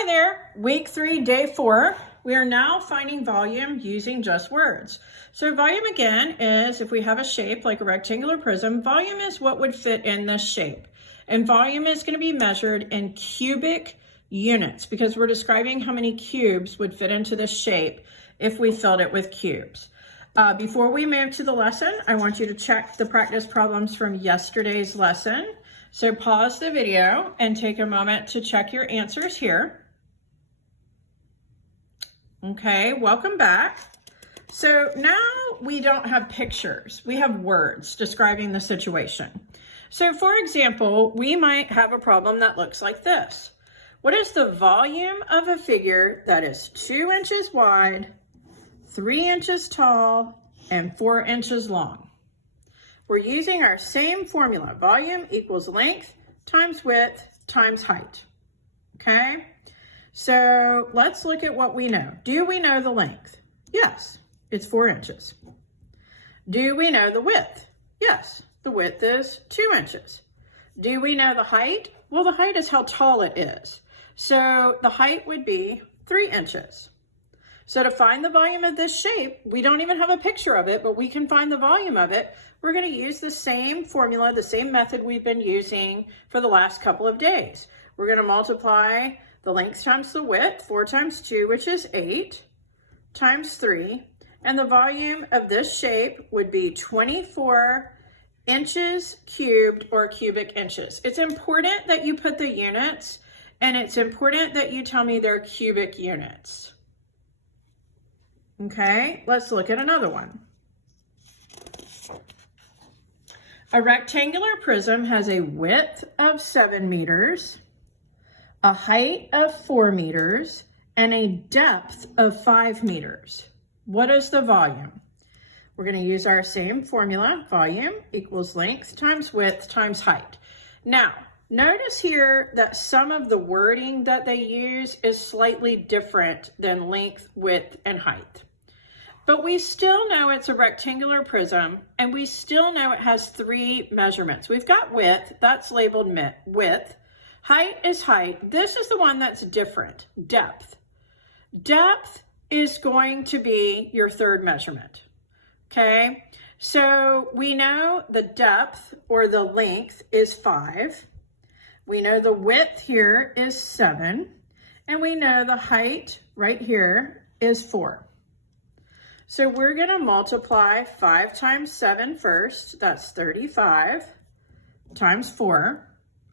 Hi there, week 3, day 4. We are now finding volume using just words. So volume again is, if we have a shape like a rectangular prism, volume is what would fit in this shape. And volume is going to be measured in cubic units because we're describing how many cubes would fit into this shape if we filled it with cubes. Before we move to the lesson, I want you to check the practice problems from yesterday's lesson. So pause the video and take a moment to check your answers here. Okay, welcome back. So now we don't have pictures, we have words describing the situation. So for example, we might have a problem that looks like this. What is the volume of a figure that is 2 inches wide, 3 inches tall, and 4 inches long? We're using our same formula. Volume equals length times width times height. Okay? So let's look at what we know. Do we know the length? Yes, it's 4 inches. Do we know the width? Yes, the width is 2 inches. Do we know the height? Well, the height is how tall it is. So the height would be 3 inches. So to find the volume of this shape, we don't even have a picture of it, but we can find the volume of it. We're going to use the same formula, the same method we've been using for the last couple of days. We're going to multiply the length times the width, 4 times 2, which is 8, times 3. And the volume of this shape would be 24 inches cubed or cubic inches. It's important that you put the units, and it's important that you tell me they're cubic units. Okay, let's look at another one. A rectangular prism has a width of 7 meters, a height of 4 meters, and a depth of 5 meters. What is the volume? We're going to use our same formula. Volume equals length times width times height. Now, notice here that some of the wording that they use is slightly different than length, width, and height. But we still know it's a rectangular prism, and we still know it has 3 measurements. We've got width, that's labeled width. Height is height. This is the one that's different, depth. Depth is going to be your 3rd measurement, okay? So we know the depth or the length is 5. We know the width here is 7, and we know the height right here is 4. So we're going to multiply 5 times 7 first. That's 35 times 4.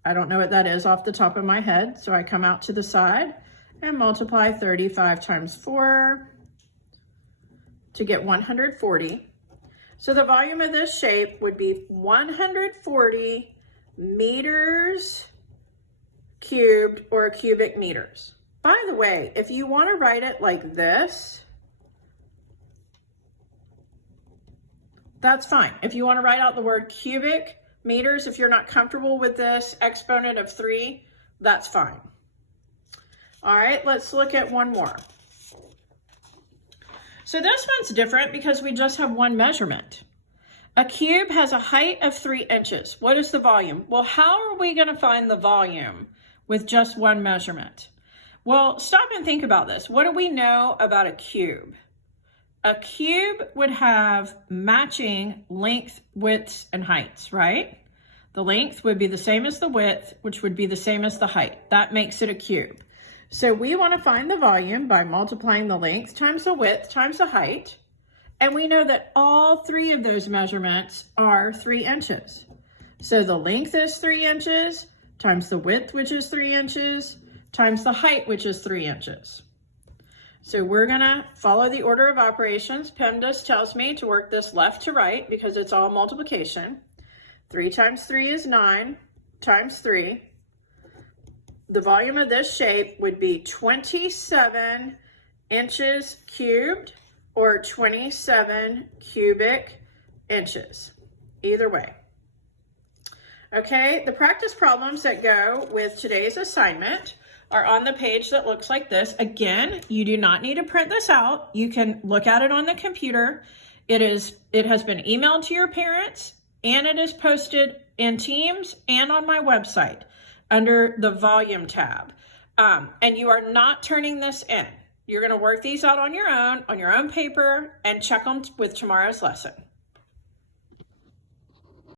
I don't know what that is off the top of my head, so I come out to the side and multiply 35 times 4 to get 140. So the volume of this shape would be 140 meters cubed or cubic meters. By the way, if you want to write it like this, that's fine. If you want to write out the word cubic meters, if you're not comfortable with this exponent of 3, that's fine. All right, let's look at one more. So this one's different because we just have one measurement. A cube has a height of 3 inches. What is the volume? Well, how are we going to find the volume with just one measurement? Well, stop and think about this. What do we know about a cube? A cube would have matching length, widths, and heights, right? The length would be the same as the width, which would be the same as the height. That makes it a cube. So we want to find the volume by multiplying the length times the width times the height. And we know that all 3 of those measurements are 3 inches. So the length is 3 inches times the width, which is 3 inches, times the height, which is 3 inches. So we're going to follow the order of operations. PEMDAS tells me to work this left to right because it's all multiplication. 3 times 3 is 9 times 3. The volume of this shape would be 27 inches cubed or 27 cubic inches. Either way. Okay, the practice problems that go with today's assignment are on the page that looks like this. Again, you do not need to print this out. You can look at it on the computer. It has been emailed to your parents, and it is posted in Teams and on my website under the volume tab. And you are not turning this in. You're going to work these out on your own paper, and check them with tomorrow's lesson.